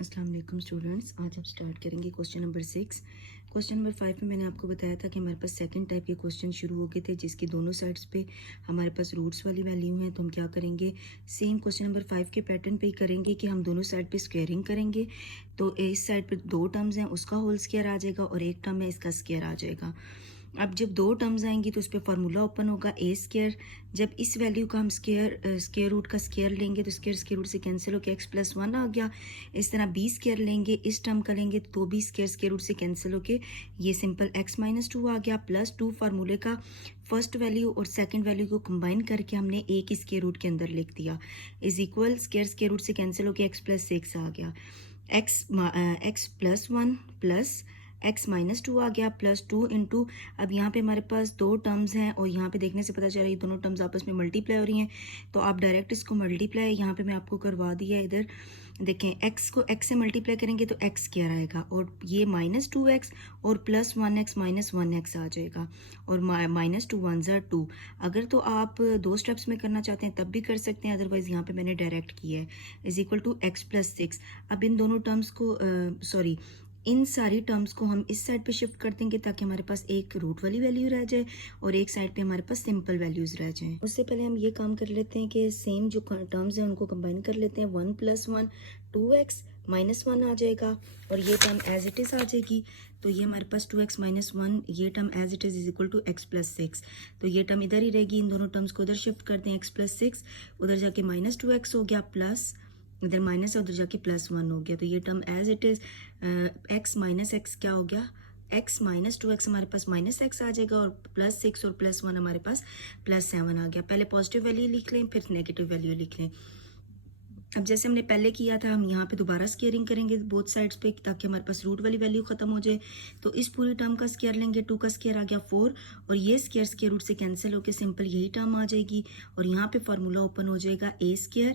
अस्सलाम वालेकुम स्टूडेंट्स। आज हम स्टार्ट करेंगे क्वेश्चन नंबर 6। क्वेश्चन नंबर 5 में मैंने आपको बताया था कि हमारे पास सेकंड टाइप के क्वेश्चन शुरू हो गए थे जिसकी दोनों साइड्स पे हमारे पास रूट्स वाली वैल्यू हैं। तो हम क्या करेंगे, सेम क्वेश्चन नंबर 5 के पैटर्न पे ही करेंगे कि हम दोनों साइड पे स्क्वायरिंग करेंगे। तो इस साइड पे दो टर्म्स हैं, उसका होल स्क्वायर आ जाएगा और एक टर्म है इसका स्क्वायर आ जाएगा। अब जब दो टर्म्स आएंगी तो उस पर फार्मूला ओपन होगा ए स्क्वायर। जब इस वैल्यू का हम स्क्वायर रूट का स्क्वायर लेंगे तो स्क्वायर रूट से कैंसिल होकर x+1 आ गया। इस तरह बी स्क्वायर लेंगे, इस टर्म का लेंगे तो भी स्क्वायर रूट से कैंसिल होके ये सिंपल x-2 आ गया। +2 फार्मूले का फर्स्ट वैल्यू और सेकंड वैल्यू को कंबाइन करके हमने ए की स्क्वायर रूट के अंदर लिख दिया। इज इक्वल स्क्वायर रूट से कैंसिल होकर x+6 आ गया। x+1 प्लस x-2 आ गया +2 इंटू, अब यहाँ पे हमारे पास दो टर्म्स हैं और यहाँ पे देखने से पता चल रहा है ये दोनों टर्म्स आपस में मल्टीप्लाई हो रही हैं। तो आप डायरेक्ट इसको मल्टीप्लाई यहाँ पे मैं आपको करवा दिया। इधर देखें, x को x से मल्टीप्लाई करेंगे तो x स्क्वायर आएगा और ये -2x और +1x -1x आ जाएगा और -2 1 ज़ा 2। अगर तो आप दो स्टेप्स में करना चाहते हैं तब भी कर सकते हैं, अदरवाइज यहाँ पे मैंने डायरेक्ट किया है। Is equal to x+6। अब इन दोनों टर्म्स को इन सारी टर्म्स को हम इस साइड पे शिफ्ट कर देंगे ताकि हमारे पास एक रूट वाली वैल्यू रह जाए और एक साइड पे हमारे पास सिंपल वैल्यूज रह जाएं। उससे पहले हम ये काम कर लेते हैं कि सेम जो टर्म्स हैं उनको कंबाइन कर लेते हैं। 1 + 1 2x -1 आ जाएगा और ये टर्म एज इट इज़ आ जाएगी। तो ये हमारे पास 2x -1, ये term as it is equal to x+6। तो ये टर्म इधर ही रहेगी, इन दोनों टर्म्स को उधर शिफ्ट कर दें। x+6 उधर जाके -2x हो गया, प्लस इधर माइनस है उधर जाके +1 हो गया। तो ये term as it is x क्या हो गया, x-2x हमारे पास -x आ जाएगा और +6 और +1 हमारे पास +7 आ गया। पहले पॉजिटिव वैल्यू लिख लें फिर नेगेटिव वैल्यू लिख लें। अब जैसे हमने पहले किया था हम यहाँ पे दोबारा स्क्वायरिंग करेंगे बोथ साइड्स पे ताकि हमारे पास रूट वाली वैल्यू खत्म हो जाए। तो इस पूरी टर्म का स्क्वायर लेंगे, 2 का स्क्वायर आ गया 4 और ये स्क्वायर रूट से कैंसिल होकर सिंपल यही टर्म आ जाएगी और यहाँ पे फार्मूला ओपन हो जाएगा a²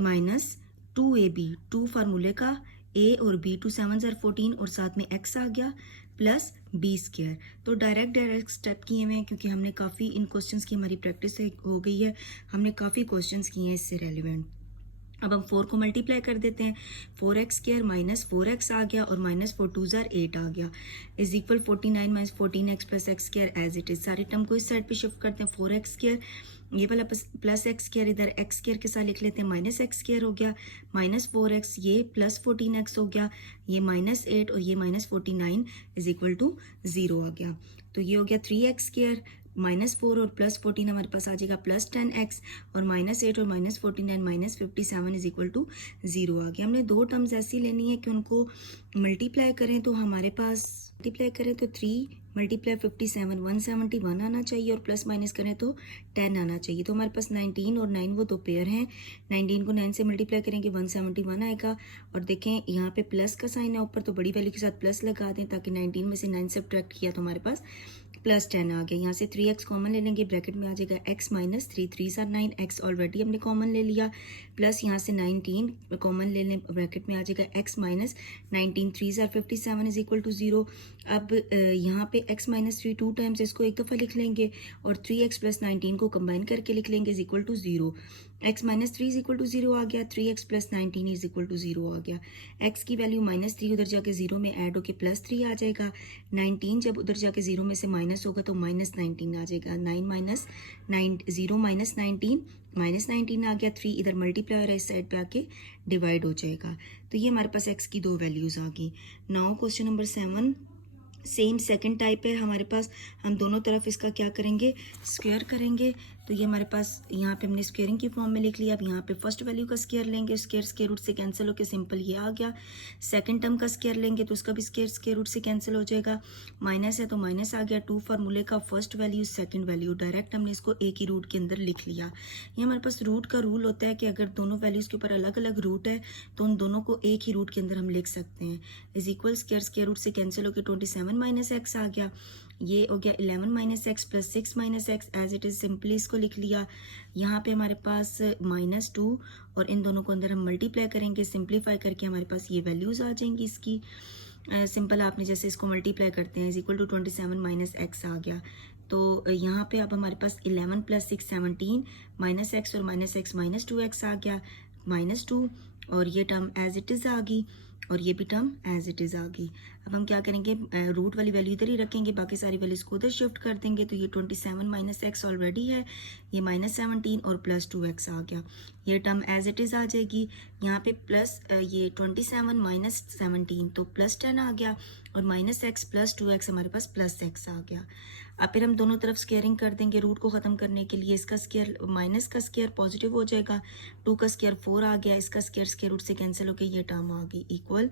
माइनस 2ab, 2 फार्मूले का a और b, 2 7 ज़ार 14 और साथ में x आ गया प्लस b²। तो डायरेक्ट स्टेप किए हुए हैं क्योंकि हमने काफ़ी इन क्वेश्चंस की हमारी प्रैक्टिस हो गई है, हमने काफ़ी क्वेश्चंस किए हैं इससे रेलिवेंट। अब हम 4 को मल्टीप्लाई कर देते हैं, 4x² माइनस 4x आ गया और -4 2 ज़ार 8 आ गया। Is equal 49 minus 14x plus x² as it is. सारी टर्म को इस साइड पे शिफ्ट करते हैं। 4x², ये वाला प्लस x² इधर x² के साथ लिख लेते हैं, -x² हो गया, -4x, ये प्लस 14x हो गया, ये -8 और ये -49 इज इक्वल टू 0 आ गया। तो ये हो गया 3x² -4 और +14 हमारे पास आ जाएगा +10x और -8 और -49 -57 इज इक्वल टू 0 आ गया। हमने दो टर्म्स ऐसी लेनी है कि उनको मल्टीप्लाई करें तो हमारे पास मल्टीप्लाई करें तो 3 × 57 171 आना चाहिए और प्लस माइनस करें तो 10 आना चाहिए। तो हमारे पास 19 और 9 वो दो पेयर हैं। 19 को 9 से मल्टीप्लाई करेंगे 171 आएगा और देखें यहाँ पे प्लस का साइन है ऊपर, तो बड़ी वैल्यू के साथ प्लस लगा दें ताकि 19 में से 9 सब्ट्रैक्ट किया तो हमारे पास +10 आ गया। यहाँ से 3x कॉमन ले लेंगे, ब्रैकेट में आ जाएगा x - 3 3 ज़ार 9, x ऑलरेडी हमने कॉमन ले लिया, प्लस यहाँ से 19 कॉमन ले लें, ब्रैकेट में आ जाएगा x - 19 3 ज़ार 57 इज इक्वल टू 0। अब यहाँ पे x - 3 2 टाइम्स, इसको एक दफ़ा लिख लेंगे और 3x + 19 को कंबाइन करके लिख लेंगे is equal to 0। x - 3 is equal to 0 आ गया, 3x + 19 इज इक्वल टू 0 आ गया। x की वैल्यू -3 उधर जाके 0 में ऐड होके +3 आ जाएगा। 19 जब उधर जाके 0 में से माइनस होगा तो -19 आ जाएगा। 0 - 19 आ गया। 3 इधर मल्टीप्लाई हो रहा है, इस साइड पे आके डिवाइड हो जाएगा। तो ये हमारे पास x की दो वैल्यूज़ आ गई। Now question number 7 same second type है हमारे पास। हम दोनों तरफ इसका क्या करेंगे, स्क्वायर करेंगे। तो ये हमारे पास यहाँ पे हमने स्क्वायरिंग की फॉर्म में लिख लिया। अब यहाँ पे फर्स्ट वैल्यू का स्क्वायर लेंगे, स्क्वायर रूट से कैंसिल होकर सिंपल ये आ गया। सेकंड टर्म का स्क्वायर लेंगे तो उसका भी स्क्वायर रूट से कैंसिल हो जाएगा। माइनस है तो माइनस आ गया। 2 फार्मूले का first value second value, direct हमने इसको एक ही रूट के अंदर लिख लिया। ये हमारे पास रूट का रूल होता है कि अगर दोनों वैल्यूज़ के ऊपर अलग अलग रूट है तो उन दोनों को एक ही रूट के अंदर हम लिख सकते हैं। इज इक्वल स्क्वायर रूट से कैंसिल होकर 27 - x आ गया। ये हो गया 11 - x plus 6 - x as it is, simply इसको लिख लिया। यहाँ पे हमारे पास -2 और इन दोनों को अंदर हम मल्टीप्लाई करेंगे, सिंप्लीफाई करके हमारे पास ये वैल्यूज़ आ जाएंगी इसकी। सिंपल आपने जैसे इसको मल्टीप्लाई करते हैं इज इक्वल टू 27 - x आ गया। तो यहाँ पे अब हमारे पास 11 + 6 17 -x और -x -2x आ गया, -2 और ये टर्म एज इट इज़ आ गई। और ये भी टर्म एज इट इज़ आ गई। अब हम क्या करेंगे, रूट वाली वैल्यू इधर ही रखेंगे, बाकी सारी वैल्यूज़ को उधर शिफ्ट कर देंगे। तो ये 27 माइनस एक्स ऑलरेडी है, ये -17 और प्लस 2x आ गया। ये टर्म एज इट इज़ आ जाएगी। यहाँ पे प्लस ये 27 माइनस 17 तो प्लस 10 आ गया, और -x प्लस 2x हमारे पास प्लस x आ गया। अब फिर हम दोनों तरफ स्केयरिंग कर देंगे रूट को ख़त्म करने के लिए। इसका स्केयर माइनस का स्केयर पॉजिटिव हो जाएगा, 2 का स्केयर 4 आ गया, इसका स्केयर रूट से कैंसिल होकर ये टर्म आ गई इक्वल।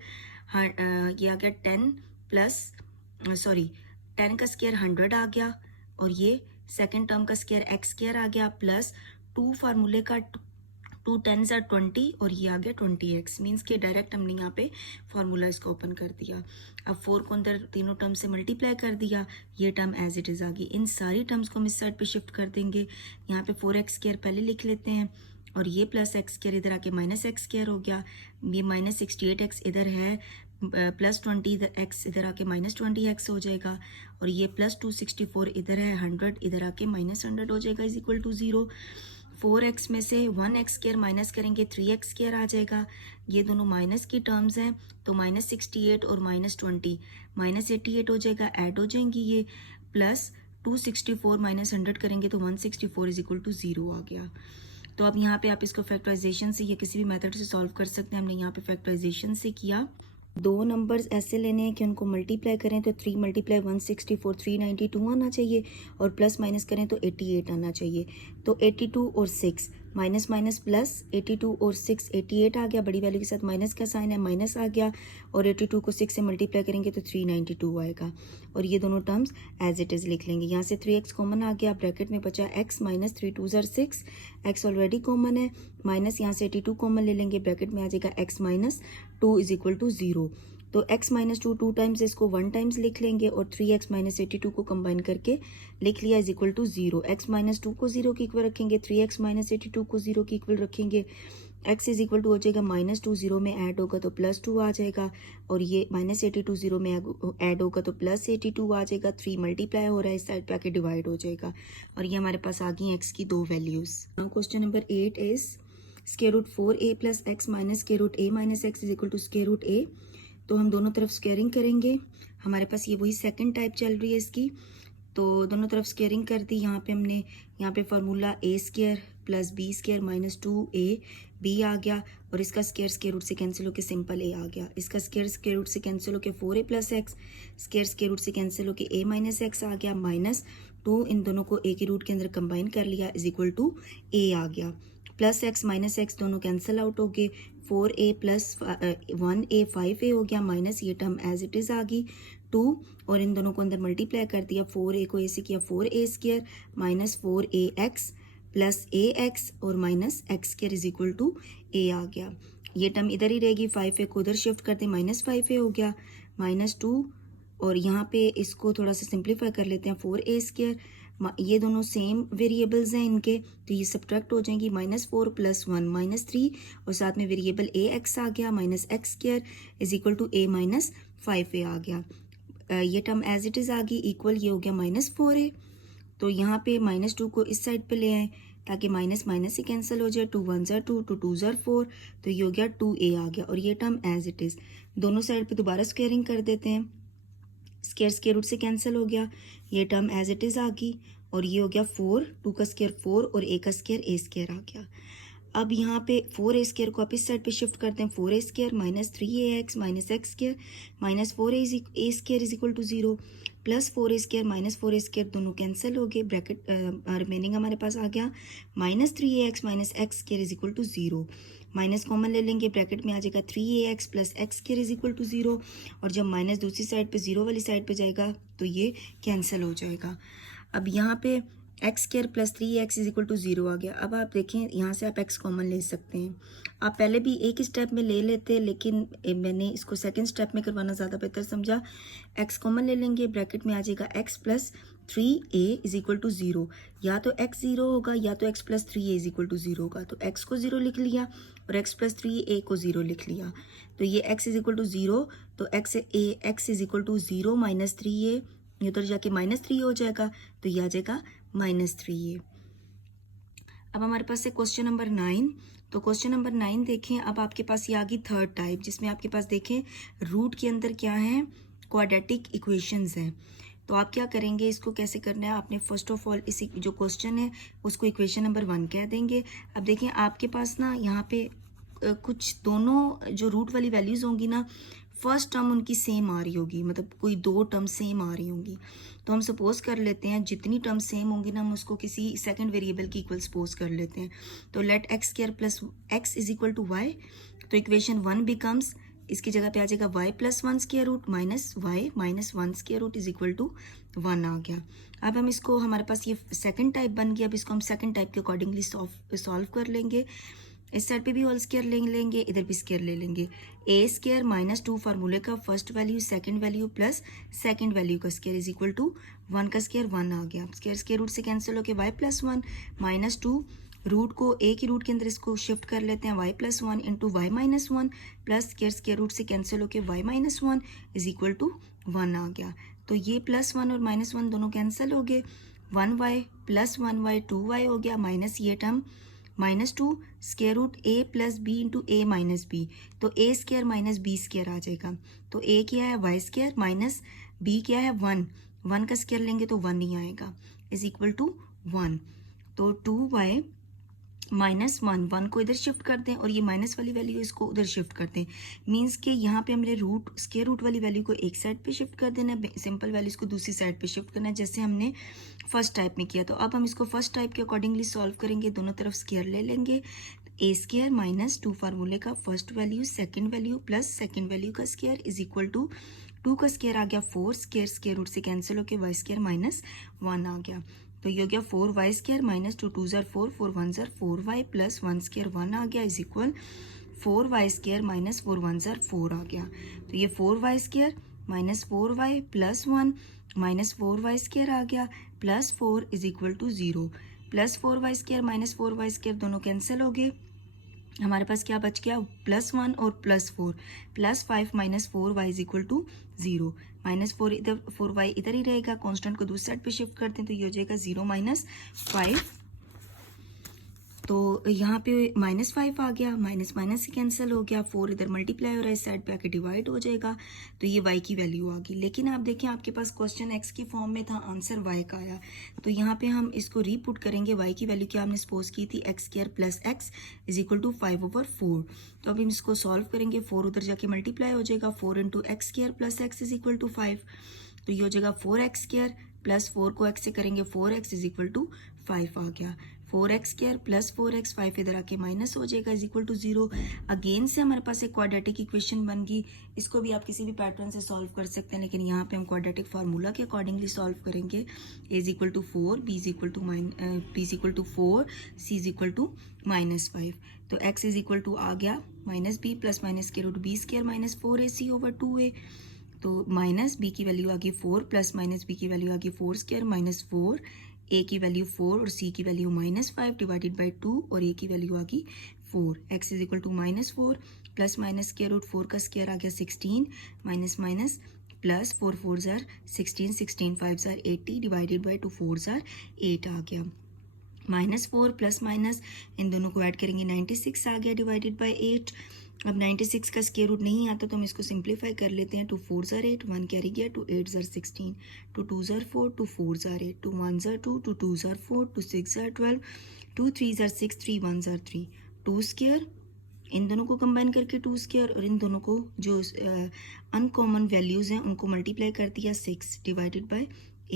ये आ गया 10 प्लस 10 का स्केयर 100 आ गया, और ये सेकेंड टर्म का स्केयर एक्स स्केयर आ गया, प्लस 2 फार्मूले का 2 10s are 20 और ये आ गया 20x। मीन्स कि डायरेक्ट हमने यहाँ पे फार्मूला इसको ओपन कर दिया। अब 4 को अंदर तीनों टर्म से मल्टीप्लाई कर दिया, ये टर्म एज इट इज़ आ गई। इन सारी टर्म्स को हम इस साइड पे शिफ्ट कर देंगे। यहाँ पे 4x स्क्वायर पहले लिख लेते हैं, और ये प्लस एक्स स्क्वायर इधर आके माइनस एक्स स्क्वायर हो गया। ये -68x इधर है, प्लस 20x इधर आके -20x हो जाएगा, और ये प्लस 264 इधर है, 100 इधर आके -100 हो जाएगा, इज इक्वल टू 0। 4x में से 1x स्क्वायर माइनस करेंगे 3x स्क्वायर आ जाएगा। ये दोनों माइनस की टर्म्स हैं, तो -68 और -20 -88 हो जाएगा, ऐड हो जाएंगी ये, प्लस 264 माइनस 100 करेंगे तो 164 इज इक्वल टू 0 आ गया। तो अब यहाँ पे आप इसको फैक्टराइजेशन से या किसी भी मेथड से सॉल्व कर सकते हैं। हमने यहाँ पे फैक्टराइजेशन से किया। दो नंबर्स ऐसे लेने हैं कि उनको मल्टीप्लाई करें तो 3 × 164 392 आना चाहिए, और प्लस माइनस करें तो 88 आना चाहिए। तो 82 और 6 माइनस माइनस प्लस, 82 और 6 88 आ गया, बड़ी वैल्यू के साथ माइनस का साइन है, माइनस आ गया, और 82 को 6 से मल्टीप्लाई करेंगे तो 392 आएगा, और ये दोनों टर्म्स एज इट इज़ लिख लेंगे। यहाँ से 3x कॉमन आ गया, ब्रैकेट में बचा x minus 3 2 6, x already common है, माइनस यहाँ से 82 कॉमन ले लेंगे, ब्रैकेट में आ जाएगा x minus 2 is equal to 0। तो x माइनस 2 2 टाइम्स, इसको 1 टाइम्स लिख लेंगे, और 3x माइनस 82 को कंबाइन करके लिख लिया is equal to 0। x minus 2 को 0 की इक्वल रखेंगे, 3x माइनस 82 को 0 की इक्वल रखेंगे, x इज इक्वल टू हो जाएगा -2 0 में ऐड होगा तो +2 आ जाएगा, और ये -82 0 में ऐड होगा तो +82 आ जाएगा। 3 मल्टीप्लाई हो रहा है, इस साइड पे आके डिवाइड हो जाएगा, और ये हमारे पास आ गई x की दो values. Question number 8 is square root 4a plus x minus square root a minus x is equal to square root a। तो हम दोनों तरफ स्क्वेयरिंग करेंगे। हमारे पास ये वही सेकंड टाइप चल रही है इसकी, तो दोनों तरफ स्क्वेयरिंग कर दी। यहाँ पे हमने formula a square plus b square minus 2ab आ गया, और इसका स्क्वायर रूट से कैंसिल होकर सिंपल a आ गया। इसका स्क्वायर रूट से कैंसिल होकर 4a plus x, square root से कैंसिल होकर a माइनस एक्स आ गया, माइनस 2 इन दोनों को a के रूट के अंदर कंबाइन कर लिया इज इक्वल टू a आ गया, प्लस एक्स माइनस एक्स दोनों कैंसिल आउट हो गए, 4a प्लस 1a 5a हो गया, माइनस ये टर्म एज इट इज़ आ गई 2, और इन दोनों को अंदर मल्टीप्लाई कर दिया, 4a को a से किया 4a square minus 4ax plus ax और minus x square is equal to a आ गया। ये टर्म इधर ही रहेगी, 5a को उधर शिफ्ट कर दे, माइनस 5a हो गया, -2, और यहाँ पे इसको थोड़ा सा सिंप्लीफाई कर लेते हैं, 4a स्क्वायर, ये दोनों सेम वेरिएबल्स हैं इनके, तो ये सब्ट्रैक्ट हो जाएंगी, -4 + 1 -3, और साथ में वेरिएबल ax आ गया, minus x square is equal to a minus 5a आ गया। ये टर्म एज इट इज़ आ गई इक्वल, ये हो गया -4a। तो यहाँ पे -2 को इस साइड पे ले आए ताकि माइनस माइनस से कैंसिल हो जाए, 2 1 = 2 2 2 = 4, तो ये हो गया 2a आ गया, और ये टर्म एज इट इज़। दोनों साइड पे दोबारा स्क्वेयरिंग कर देते हैं, स्क्वायर रूट से कैंसिल हो गया, ये टर्म एज इट इज़ आ गई, और ये हो गया 4, 2 का स्क्वायर 4 और a का स्क्वायर a स्क्वायर आ गया। अब यहाँ पे 4a स्क्वायर को आप इस साइड पे शिफ्ट करते हैं, 4a square minus 3ax minus x square minus 4a square is equal to 0, plus 4a square minus 4a square दोनों कैंसिल हो गए, ब्रैकेट रिमेनिंग हमारे पास आ गया -3ax minus x square is equal to 0, minus common ले लेंगे, bracket में आ जाएगा 3ax plus x square is equal to 0, और जब माइनस दूसरी साइड पे 0 वाली साइड पे जाएगा तो ये कैंसिल हो जाएगा। अब यहाँ पे x square plus 3x is equal to 0 आ गया। अब आप देखें, यहाँ से आप x कॉमन ले सकते हैं। आप पहले भी एक ही स्टेप में ले लेते, लेकिन मैंने इसको सेकंड स्टेप में करवाना ज़्यादा बेहतर समझा। x कॉमन ले लेंगे, ब्रैकेट में आ जाएगा x plus 3a is equal to 0, या तो x 0 होगा या तो x plus 3a is equal to 0 होगा, तो x को 0 लिख लिया और x प्लस 3a को 0 लिख लिया, तो ये x इज इक्वल टू 0, तो x is equal to 0 minus 3a, उधर जाके -3 हो जाएगा, तो ये आ जाएगा -3a। अब हमारे पास है क्वेश्चन नंबर 9, तो क्वेश्चन नंबर 9 देखें। अब आपके पास ये आ गई थर्ड टाइप, जिसमें आपके पास देखें रूट के अंदर क्या है, क्वाड्रेटिक इक्वेशंस हैं। तो आप क्या करेंगे, इसको कैसे करना है, आपने फर्स्ट ऑफ ऑल इसी जो क्वेश्चन है उसको इक्वेशन नंबर 1 कह देंगे। अब देखें आपके पास ना यहाँ पे कुछ दोनों जो रूट वाली वैल्यूज़ होंगी ना, फर्स्ट टर्म उनकी सेम आ रही होगी, मतलब कोई दो टर्म सेम आ रही होंगी। तो हम सपोज कर लेते हैं जितनी टर्म सेम होंगी ना, हम उसको किसी सेकंड वेरिएबल की इक्वल सपोज कर लेते हैं। तो let x square plus x is equal to y. तो इक्वेशन 1 बिकम्स, इसकी जगह पे आ जाएगा y plus 1 square root minus y minus 1 square root is equal to 1 आ गया। अब हम इसको, हमारे पास ये सेकंड टाइप बन गया। अब इसको हम सेकंड टाइप के अकॉर्डिंगली सॉल्व कर लेंगे। इस साइड पे भी होल स्क्वायर ले लेंगे, इधर भी स्क्वायर ले लेंगे। ए स्क्वायर माइनस 2 फार्मूले का first value second value plus second value का स्क्वायर इज इक्वल टू 1 का स्क्वायर 1 आ गया। स्क्वायर रूट से कैंसिल होकर y प्लस 1 माइनस 2, रूट को ए की रूट के अंदर इसको शिफ्ट कर लेते हैं, y plus 1 into y minus 1 plus square root से कैंसिल होकर y minus 1 is equal to 1 आ गया। तो ये प्लस 1 और माइनस 1 दोनों कैंसिल हो गए, 1y प्लस 1y 2y हो गया, माइनस ये term minus 2 square root a plus b into a minus b. तो a square minus b square आ जाएगा। तो a क्या है वाई स्क्वायर माइनस b क्या है 1 का स्क्वायर लेंगे तो 1 ही आएगा, इज इक्वल टू 1। तो 2y माइनस 1 को इधर शिफ्ट कर दें और ये माइनस वाली वैल्यू इसको उधर शिफ्ट कर दें। मीन्स के यहाँ पे हमने रूट स्क्वायर रूट वाली वैल्यू को एक साइड पे शिफ्ट कर देना है, सिंपल वैल्यूज को दूसरी साइड पे शिफ्ट करना है, जैसे हमने फर्स्ट टाइप में किया। तो अब हम इसको फर्स्ट टाइप के अकॉर्डिंगली सॉल्व करेंगे, दोनों तरफ स्क्वायर ले लेंगे। ए स्क्वायर माइनस 2 फार्मूले का first value second value plus second value का स्क्वायर इज इक्वल टू 2 का स्क्वायर आ गया 4, स्क्वायर रूट से कैंसिल होकर वाई स्क्वायर माइनस 1 आ गया। तो ये हो गया 4y स्क्वायर माइनस 2 2 ज़ार 4 4 1 ज़ार 4y प्लस 1 स्क्वायर 1 आ गया, is equal 4y square minus 4 1 ज़ार 4 आ गया। तो ये 4y square minus 4y plus 1 minus 4y square आ गया plus 4 is equal to 0। Plus 4y square minus 4y square दोनों कैंसिल हो गए, हमारे पास क्या बच गया प्लस 1 और plus 4, plus 5 minus 4y is equal to 0। Minus 4 इधर 4y इधर ही रहेगा, कांस्टेंट को दूसरी साइड पे शिफ्ट करते हैं तो ये हो जाएगा 0 माइनस 5। तो यहाँ पे माइनस 5 आ गया, माइनस माइनस से कैंसिल हो गया, 4 इधर मल्टीप्लाई हो रहा है, इस साइड पे आके डिवाइड हो जाएगा। तो ये y की वैल्यू आ गई। लेकिन आप देखें आपके पास क्वेश्चन x की फॉर्म में था, आंसर y का आया। तो यहाँ पे हम इसको रीपुट करेंगे, y की वैल्यू क्या हमने सपोज की थी x square plus x is equal to 5/4। तो अब हम इसको सॉल्व करेंगे, 4 उधर जाके मल्टीप्लाई हो जाएगा, 4 into x square plus x is equal to 5। तो ये हो जाएगा 4x स्क्वायर प्लस 4 को x से करेंगे 4x इज इक्वल टू 5 आ गया। 4x स्क्वायर प्लस 4x 5 इधर आके माइनस हो जाएगा, इज इक्वल टू 0। अगेन से हमारे पास एक क्वाड्रेटिक इक्वेशन बन गई। इसको भी आप किसी भी पैटर्न से सॉल्व कर सकते हैं, लेकिन यहाँ पे हम क्वाड्रेटिक फार्मूला के अकॉर्डिंगली सॉल्व करेंगे। a is equal to 4, b is equal to 4, c is equal to minus 5। तो x इज इक्वल टू आ गया माइनस b प्लस माइनस के root b square minus 4ac over 2a। तो minus b की value आ गई 4 plus minus b की value आ गई 4 स्क्वायर माइनस 4, a की वैल्यू 4 और c की वैल्यू माइनस 5 डिवाइडेड बाई 2 और a की वैल्यू आ गई 4। x is equal to minus 4 plus minus square root 4 का स्क्वायर आ गया 16 माइनस माइनस प्लस 4 4 ज़ार 16, 16 5 ज़ार 80 डिवाइडेड बाई 2 4 ज़ार 8 आ गया। माइनस 4 प्लस माइनस इन दोनों को ऐड करेंगे 96 आ गया डिवाइडेड बाई 8। अब 96 का स्क्वायर रूट नहीं आता तो हम इसको सिंप्लीफाई कर लेते हैं। 2 4 ज़ार 8, 1 कैरी गया, 2 8 ज़ार 16, 2 2 ज़ार 4, 2 4 ज़ार 8, 2 1 ज़ार 2, 2 2 ज़ार 4, 2 6 ज़ार 12, 2 3 ज़ार 6, 3 1 ज़ार 3, 2 स्क्वायर इन दोनों को कंबाइन करके 2 स्क्वायर और इन दोनों को जो अनकॉमन वैल्यूज़ हैं उनको मल्टीप्लाई कर दिया 6 डिवाइडेड बाई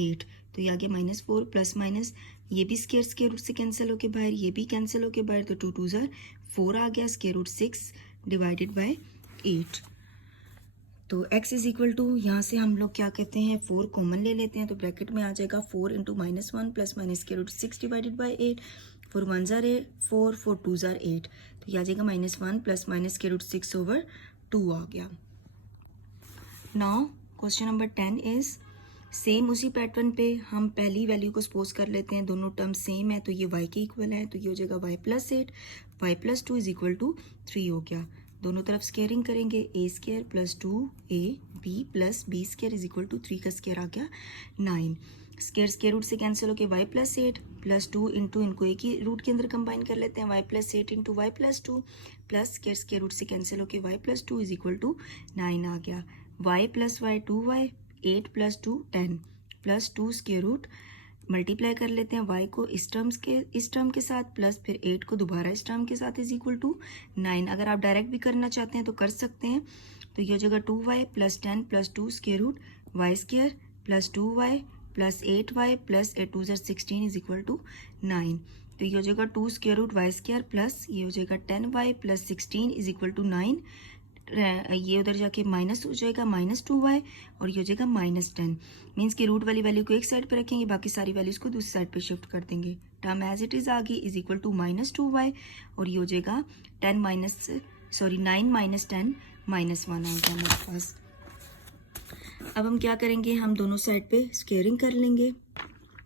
8। तो ये आ गया माइनस 4 प्लस माइनस ये भी स्क्वायर रूट से कैंसिल होके बाहर, ये भी कैंसिल होके बाहर, तो 2 2 ज़ार 4 आ गया, स्क्वायर रूट 6 डिवाइडेड बाय 8। तो x इज इक्वल टू यहाँ से हम लोग क्या कहते हैं 4 कॉमन ले लेते हैं, तो ब्रैकेट में आ जाएगा 4 into minus 1 plus minus square root 6 divided by 8। 4 1 ज़ार 4, 4 2 ज़ार 8, तो ये आ जाएगा minus 1 plus minus square root 6 over 2 आ गया। Now question number 10 is same उसी पैटर्न पे हम पहली वैल्यू को सपोज कर लेते हैं, दोनों टर्म सेम है तो ये y के इक्वल है, तो ये हो जाएगा y plus 8, y plus 2 is equal to 3 हो गया। दोनों तरफ स्केयरिंग करेंगे, a square plus 2ab plus b square is equal to 3 का स्केयर आ गया 9। स्केयर रूट से कैंसिल होके y प्लस 8 प्लस 2 इंटू इनको एक ही रूट के अंदर कंबाइन कर लेते हैं, y plus 8 into y plus 2 plus square root से कैंसिल होके y plus 2 is equal to 9 आ गया। y plus y 2y 8 plus 2 10 plus 2 square root multiply कर लेते हैं y को इस टर्म के साथ प्लस फिर 8 को दोबारा इस टर्म के साथ इज इक्वल टू 9। अगर आप डायरेक्ट भी करना चाहते हैं तो कर सकते हैं। तो ये हो जाएगा 2y plus 10 plus 2 square root y square plus 2y plus 8y plus 8 2 16 is equal to 9। तो ये हो जाएगा 2 square root y square plus ये हो जाएगा 10y plus 16 is equal to 9। ये उधर जाके माइनस हो जाएगा -2y और ये हो जाएगा -10। मीन्स कि रूट वाली वैल्यू को एक साइड पे रखेंगे, बाकी सारी वैल्यूज़ को दूसरी साइड पे शिफ्ट कर देंगे। टर्म एज इट इज़ आ गई इज इक्वल टू -2y और ये हो जाएगा 9 माइनस 10 -1 आ गया मेरे पास। अब हम क्या करेंगे, हम दोनों साइड पे स्केयरिंग कर लेंगे।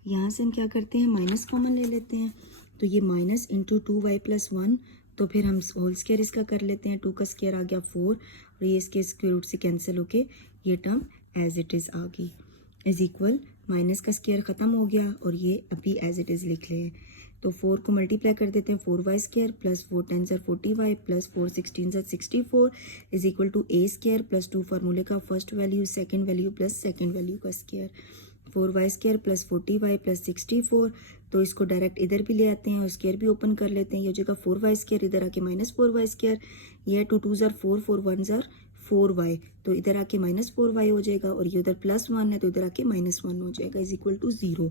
यहाँ से हम क्या करते हैं, माइनस कॉमन ले लेते हैं। तो ये माइनस इंटू 2y प्लस 1, तो फिर हम होल स्केयर इसका कर लेते हैं। 2 का स्केयर आ गया 4 और ये इसके स्क्वायर रूट से कैंसिल होके ये टर्म एज इट इज़ आ गई इज इक्वल, माइनस का स्केयर ख़त्म हो गया और ये अभी एज इट इज़ लिख लें। तो 4 को मल्टीप्लाई कर देते हैं, 4y square plus 4 10 40y plus 4 16 64 is equal to a square plus 2 फार्मूले का first value second value plus second value का square 4y square plus 40y plus 64। तो इसको डायरेक्ट इधर भी ले आते हैं और स्केयर भी ओपन कर लेते हैं। ये हो जाएगा 4y स्केयर, इधर आके -4y स्केयर, ये 2 2 ज़र 4 4 1 ज़र 4y, तो इधर आके -4y हो जाएगा और ये उधर +1 है तो इधर आके -1 हो जाएगा इज इक्वल टू 0।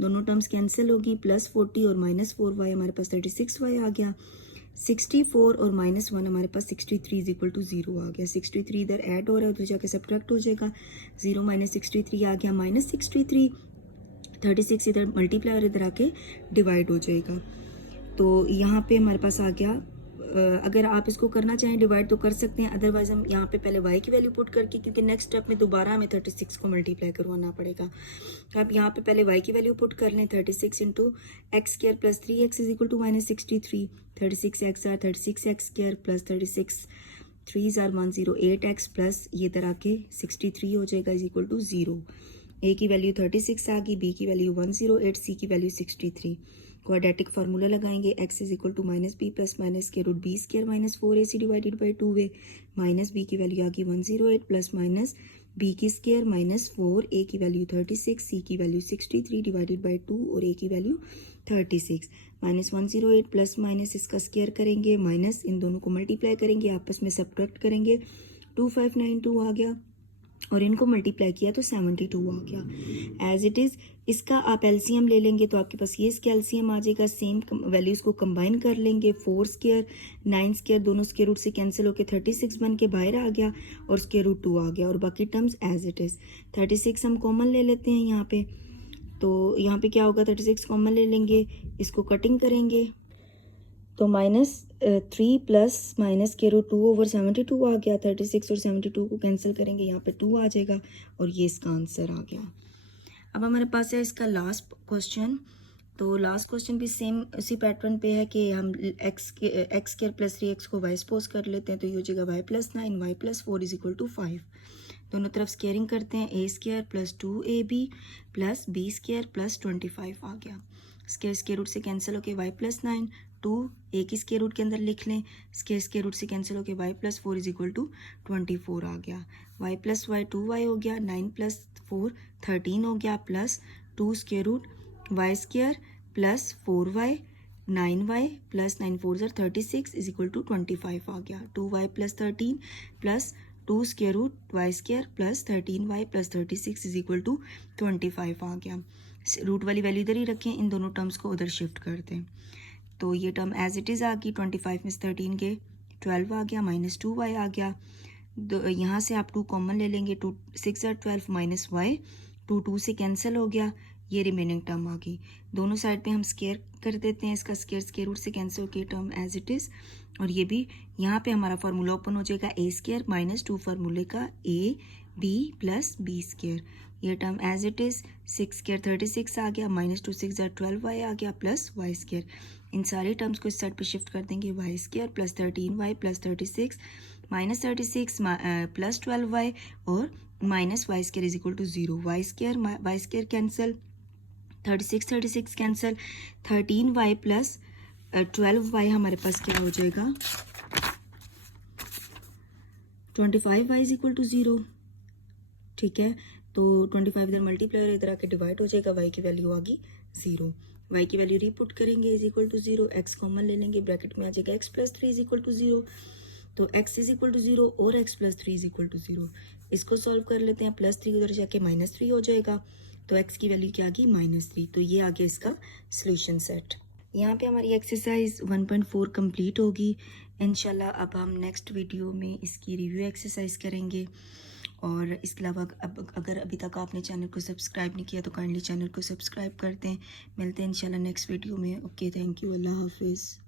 दोनों टर्म्स कैंसिल होगी, +40 और -4y हमारे पास 36y आ गया। 64 और -1 हमारे पास 63 इज इक्वल टू 0 आ गया। 63 इधर ऐड हो रहा है, उधर जाके सब्ट्रैक्ट हो जाएगा। 0 माइनस 63 आ गया -63, 36 इधर मल्टीप्लाई और इधर आके डिवाइड हो जाएगा। तो यहाँ पे हमारे पास आ गया, अगर आप इसको करना चाहें डिवाइड तो कर सकते हैं, अदरवाइज हम यहाँ पे पहले y की वैल्यू पुट करके, क्योंकि नेक्स्ट स्टेप में दोबारा हमें 36 को मल्टीप्लाई करवाना पड़ेगा। आप यहाँ पे पहले y की वैल्यू पुट कर लें, 36 into x square plus 3x is equal to -63, 36x or 36x square plus 36 3 or 108x plus ये इधर आके 63 हो जाएगा इज इक्वल टू 0। a की वैल्यू 36 आ गई, b की वैल्यू 108, c की वैल्यू 63। क्वाड्रेटिक फार्मूला लगाएंगे, x is equal to -b plus minus के root b square minus 4ac divided by 2a, minus b की वैल्यू आ गई 108 प्लस माइनस b की स्क्र माइनस 4, a की वैल्यू 36, c की value 63 divided by 2 और a की वैल्यू 36, माइनस 108 प्लस माइनस इसका स्क्र करेंगे, माइनस इन दोनों को मल्टीप्लाई करेंगे, आपस में सब्ट्रैक्ट करेंगे, 2592 आ गया और इनको मल्टीप्लाई किया तो 72 आ गया एज इट इज़। इसका आप एलसीएम ले लेंगे तो आपके पास ये इसका एलसीएम आ जाएगा। सेम वैल्यूज़ को कंबाइन कर लेंगे, 4 स्क्र 9 स्क्र दोनों स्क्वायर रूट से कैंसिल होकर 36 बन के बाहर आ गया और स्क्वायर रूट 2 आ गया और बाकी टर्म्स एज इट इज़। 36 हम कॉमन ले लेते हैं यहाँ पे, तो यहाँ पे क्या होगा, 36 कॉमन ले लेंगे, इसको कटिंग करेंगे तो -3 प्लस माइनस के रूट 2 ओवर 72 आ गया। 36 और 72 को कैंसिल करेंगे, यहाँ पे 2 आ जाएगा और ये इसका आंसर आ गया। अब हमारे पास है इसका लास्ट क्वेश्चन। तो लास्ट क्वेश्चन भी सेम उसी पैटर्न पे है कि हम एक्स स्क्र प्लस 3x को वाई सपोज कर लेते हैं, तो ये हो जाएगा y plus 9 y plus 4 is equal to 5। दोनों तरफ स्केयरिंग करते हैं, a square plus 2ab plus b square plus 25 आ गया। स्क्र रूट से कैंसिल होके y प्लस 9, 2 a की स्क्वायर रूट के अंदर लिख लें, स्क्वायर रूट से कैंसिल होके y plus 4 is equal to 24 आ गया। y प्लस वाई 2y हो गया, 9 प्लस 4 13 हो गया, plus 2 square root y square plus 4y 9y plus 9 4 ज़र 36 इज इक्वल टू 25 आ गया। 2y plus 13 plus 2 square root y square plus 13y plus 36 is equal to 25 आ गया। रूट वाली वैल्यू इधर ही रखें, इन दोनों टर्म्स को उधर शिफ्ट कर दें। तो ये टर्म एज इट इज़ आ गई, 25 में 13 के 12 आ गया, -2y आ गया। यहाँ से आप 2 कॉमन ले लेंगे, 2 6 ज़र 12 माइनस वाई, 2 से कैंसिल हो गया, ये रिमेनिंग टर्म आ गई। दोनों साइड पे हम स्केयर कर देते हैं, इसका स्केयर रूट से कैंसिल होकर टर्म एज इट इज़ और ये भी यहाँ पे हमारा फार्मूला ओपन हो जाएगा ए स्क्र माइनस 2 फार्मूले का a b plus b square. ये term as it is 6 square 36 आ गया, माइनस 2 6 12y आ गया प्लस वाई स्क्र। इन सारे टर्म्स को इस साइड पे शिफ्ट कर देंगे, y square plus 13y plus 36 minus 36 plus 12y और minus y square is equal to 0। Y square cancel, 36 cancel, 13y plus 12y हमारे पास क्या हो जाएगा, 25y इज इक्वल टू 0। ठीक है, तो 25 इधर मल्टीप्लाई इधर आके डिवाइड हो जाएगा, y की वैल्यू आ गई 0। y की वैल्यू रीपुट करेंगे is equal to 0, x common ले लेंगे, ब्रैकेट में आ जाएगा x plus 3 is equal to 0। तो x इज इक्वल टू 0 और x plus 3 is equal to 0। इसको सॉल्व कर लेते हैं, प्लस 3 उधर जाके माइनस 3 हो जाएगा, तो x की वैल्यू क्या आ गई -3। तो ये आ गया इसका सोल्यूशन सेट। यहाँ पे हमारी एक्सरसाइज 1.4 कंप्लीट होगी इंशाल्लाह। अब हम नेक्स्ट वीडियो में इसकी रिव्यू एक्सरसाइज करेंगे। और इसके अलावा अब अगर अभी तक आपने चैनल को सब्सक्राइब नहीं किया तो काइंडली चैनल को सब्सक्राइब कर दें। मिलते हैं इंशाल्लाह नेक्स्ट वीडियो में। ओके, थैंक यू, अल्लाह हाफिज़।